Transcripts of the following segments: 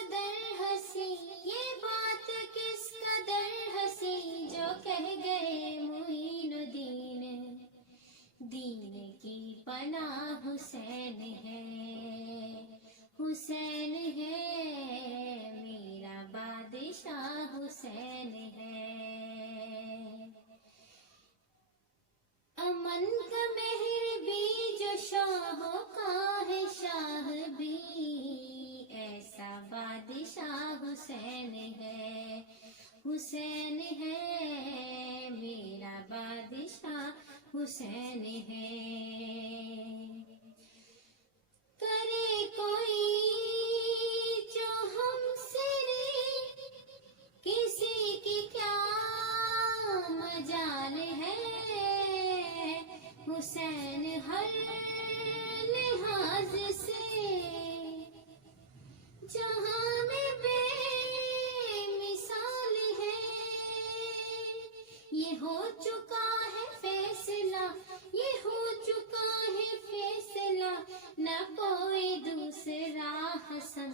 قدر ہنسی، یہ بات کس قدر ہنسی جو کہہ گئے معین الدین، دین کی پناہ حسین ہے، حسین ہے میرا بادشاہ حسین ہے۔ امن کا مہر بھی جو شاہوں کا ہے شاہ بھی، ایسا بادشاہ حسین ہے، حسین ہے میرا بادشاہ حسین ہے۔ کرے کوئی جو ہم سے کسی کی کیا مجال ہے، حسین ہر لحاظ سے جہاں میں بے مثال ہے۔ یہ ہو چکا ہے فیصلہ، یہ ہو چکا ہے فیصلہ، نہ کوئی دوسرا حسن،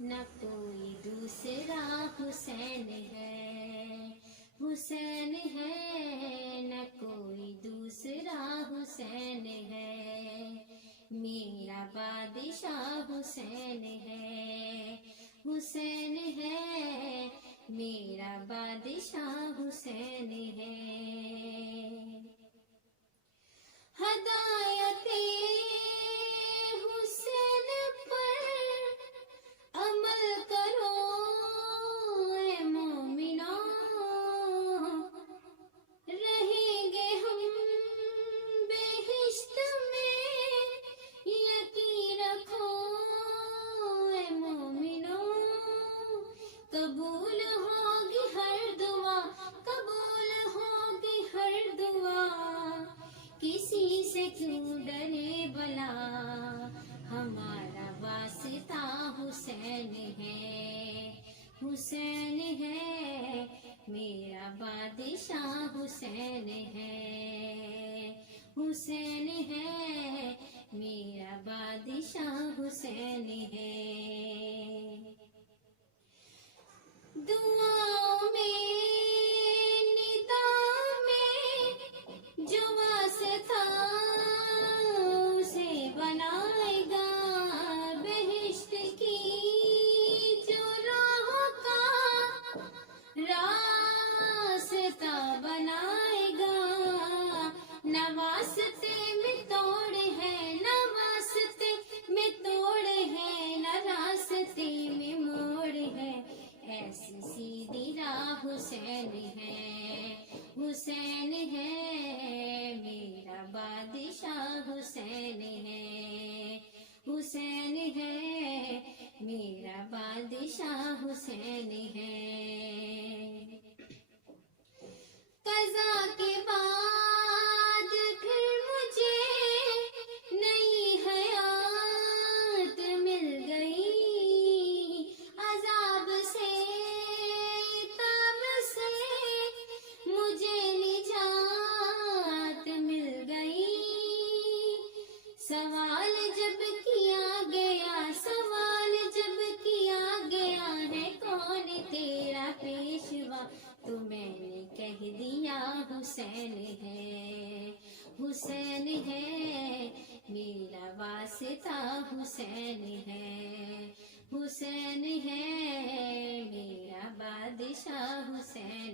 نہ کوئی دوسرا حسین ہے، حسین ہے نہ کوئی دوسرا حسین ہے، میرا بادشاہ حسین ہے، حسین ہے میرا بادشاہ حسین ہے۔ ہدایت حسین پر عمل کرو اے مومنوں، رہیں گے ہم بہشت میں، یقین رکھو اے مومنوں، قبول ہوگی ہر دعا، قبول ہوگی ہر دعا، کسی سے کیوں ڈرے بلا، ہمارا واسطہ حسین ہے، حسین ہے میرا بادشاہ حسین ہے، حسین ہے میرا بادشاہ حسین ہے۔ دعاؤں میں ندا میں جو واسطہ اسے بنائے گا، بہشت کی جو راہوں کا راستہ بنائے گا، نہ واسطے میں توڑ ہے، نہ واسطے میں توڑ ہے، نہ راستے میں موڑ ہے، ایسی سیدھی راہ حسین ہے، حسین ہے میرا بادشاہ حسین ہے، حسین ہے میرا بادشاہ حسین ہے۔ قضا کے بعد پھر مجھے نئی حیات مل گئی، عذاب سے تاب سے مجھے نجات مل گئی۔ سوال جب کیا گیا، سوال جب کیا گیا ہے کون تیرا پیشوا، تو میں نے کہہ دیا حسین ہے، حسین ہے میرا واسطہ حسین ہے، حسین ہے میرا بادشاہ حسین